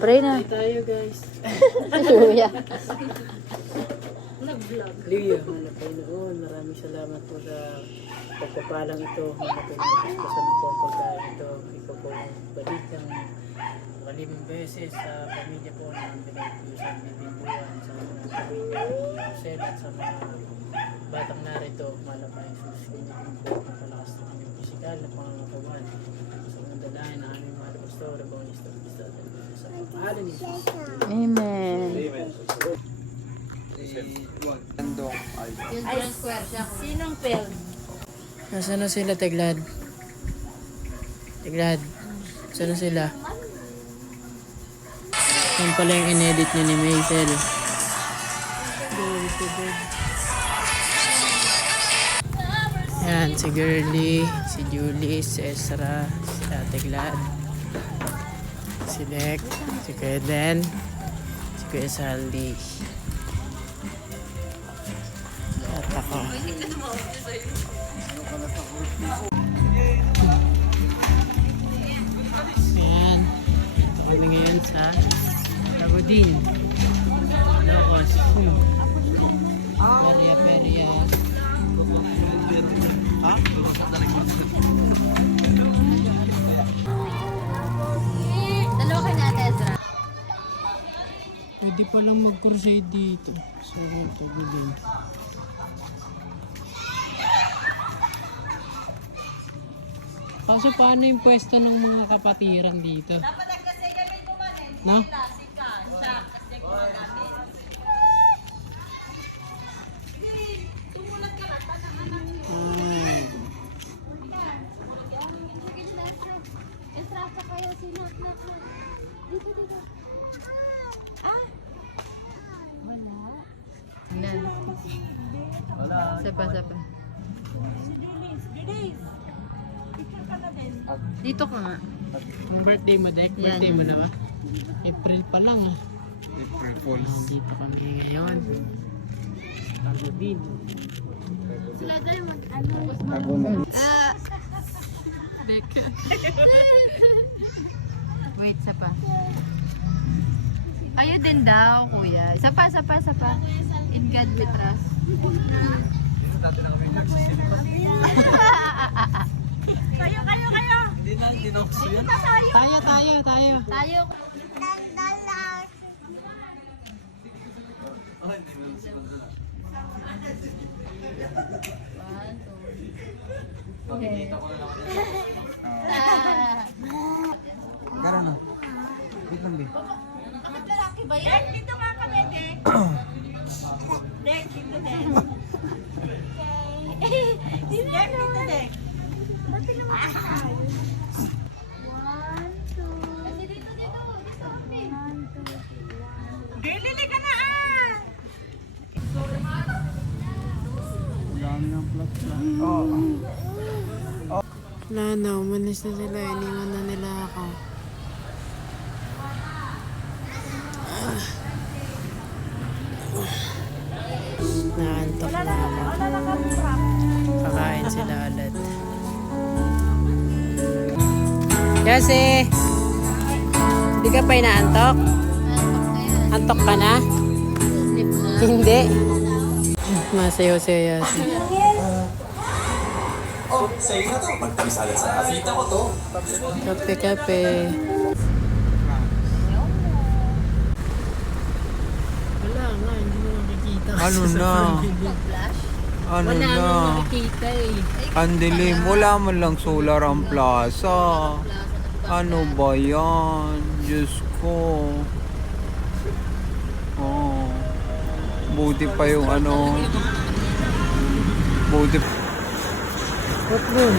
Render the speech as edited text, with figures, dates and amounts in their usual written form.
Pray na. Tayo guys. Luya. Liya, mga Panginoon, maraming salamat po sa pagpapalang ito. Mga Panginoon, pasan po ang pagkain ito. Ikaw po balik ng malimang beses sa pamilya po ng pinag-usan ng bibuan sa mga pamilya ng Josel at sa mga batang narito. Malapay Jesus, hindi po palakas ng aming pisikal na pangangakawan. Sa mga dalahin na aming mga pastor, Evangelista, sa pangalan ni Jesus. Amen. Sinong pel? Nasaan na sila, Teglad? Teglad, saan na sila? Yan pala yung in-edit niya ni Maisel. Yan, si Girly, si Julie, si Ezra, si Teglad, si Dek, si Keden, si Kuya Saldi. At ako. Ayan. Ito kami ngayon sa Lagudin. Locos. Peria. Dalawa ka na, Ezra. Pwede palang mag-crusade dito. So, Lagudin. Kaso paano yung pwesto ng mga kapatiran dito? No? Sapa. Dito ka nga. Yung birthday mo, Dek? Birthday mo na ba? April pa lang ah. April Fools. Dito kami ngayon. Lagudin. Ako na. Wait, sapa. Ayaw din daw, kuya. Sapa. In God we trust. Tayo. Tayo. Garo na. Wait lang, babe. Lalaki ba yan? Dito nga kami, Dek. Dek, dito, Dek. Okay. Dek, dito, Dek. Ba't naman tayo? 1, 2. Kasi dito. Girlily ka na ah! Dami ng plus lang. Wala na, umalis na sila. Iniwan na nila ako. Naantok na ako. Kakain sila ulit. Kasi, hindi ka pa inaantok? Antok ka na? Hindi. Masayo-sayo. Oh, sa'yo na to. Magtamisalan sa afita ko to. Kape. Wala nga, hindi mo nakikita. Ano na? Ano Wala na? nang nakikita eh. Ang dilim. Wala man lang solar ang plaza. Ano ba yan? Diyos ko. Oh. Buti pa yung ano. Buti. What room?